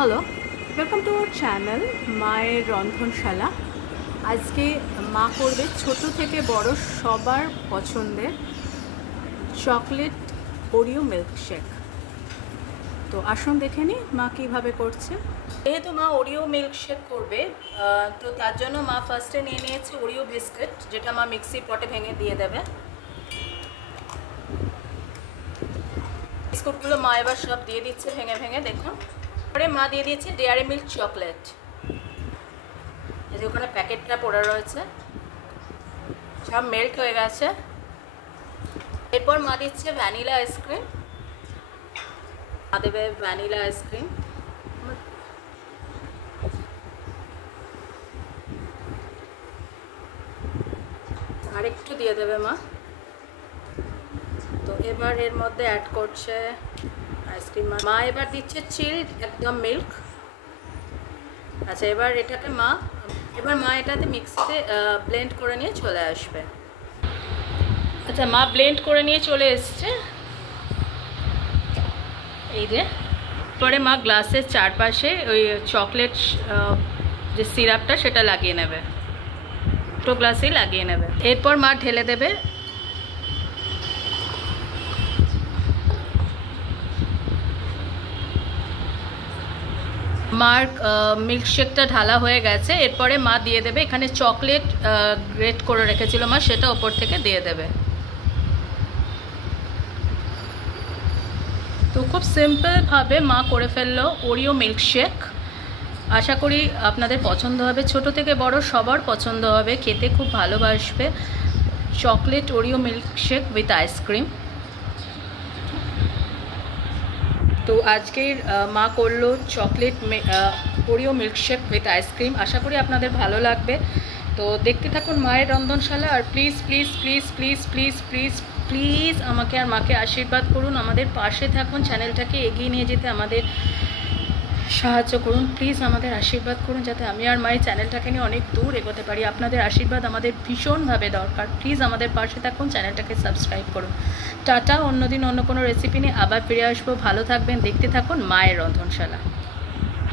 Hello, welcome to our channel মায়ের রন্ধনশালা। আজকে মা করবে ছোট থেকে বড় সবার পছন্দের চকলেট ওরিও মিল্কশেক। তো আসুন দেখে নিই মা কীভাবে করছে। যেহেতু মা ওরিও মিল্কশেক করবে, তো তার জন্য মা ফার্স্টে নিয়ে নিয়েছে ওরিও বিস্কিট, যেটা মা মিক্সি পটে ভেঙে দিয়ে দেবে। বিস্কুটগুলো মা এবার সব দিয়ে দিচ্ছে ভেঙে ভেঙে, দেখুন। পরে মা দিয়ে দিয়েছে ডেয়ারি মিল্ক চকলেট, এই যে ওখানে প্যাকেটটা পড়ে রয়েছে, সব মেল্ট হয়ে গেছে। এরপর মা দিচ্ছে ভ্যানিলা আইসক্রিম, মা দেবে ভ্যানিলা আইসক্রিম। আর একটু দিয়ে দেবে মা। তো এবার এর মধ্যে অ্যাড করছে আইসক্রিম। মা এবার দিচ্ছে চিলড একদম মিল্ক। আচ্ছা, এবার মা এটাতে মিক্সিতে ব্লেন্ড করে নিয়ে চলে আসবে। আচ্ছা, মা ব্লেন্ড করে নিয়ে চলে এসছে, এই যে। পরে মা গ্লাসের চারপাশে ওই চকলেট যে সিরাপটা সেটা লাগিয়ে নেবে, দুটো গ্লাসেই লাগিয়ে নেবে। এরপর মা ঢেলে দেবে। মার মিল্কশেকটা ঢালা হয়ে গেছে। এরপরে মা দিয়ে দেবে এখানে চকলেট গ্রেট করে রেখেছিল মা, সেটা ওপর থেকে দিয়ে দেবে। তো খুব সিম্পলভাবে মা করে ফেললো ওরিও মিল্কশেক। আশা করি আপনাদের পছন্দ হবে, ছোট থেকে বড় সবার পছন্দ হবে, খেতে খুব ভালোবাসবে chocolate Oreo milkshake with ice cream. তো আজকের মা করলো chocolate Oreo milkshake with ice cream. আশা করি আপনাদের ভালো লাগবে। তো দেখতে থাকুন মায়ের রন্ধনশালা। আর please please please please please please please আমাকে আর মাকে আশীর্বাদ করুন, আমাদের পাশে থাকুন, চ্যানেলটাকে এগিয়ে নিয়ে যেতে আমাদের সাহায্য করুন। প্লিজ আমাদের আশীর্বাদ করুন, যাতে আমি আর মায়ের চ্যানেলটাকে নিয়ে অনেক দূর এগোতে পারি। আপনাদের আশীর্বাদ আমাদের ভীষণভাবে দরকার। প্লিজ আমাদের পাশে থাকুন, চ্যানেলটাকে সাবস্ক্রাইব করুন। টাটা, অন্যদিন অন্য কোনো রেসিপি নিয়ে আবার ফিরে আসবো। ভালো থাকবেন, দেখতে থাকুন মায়ের রন্ধনশালা।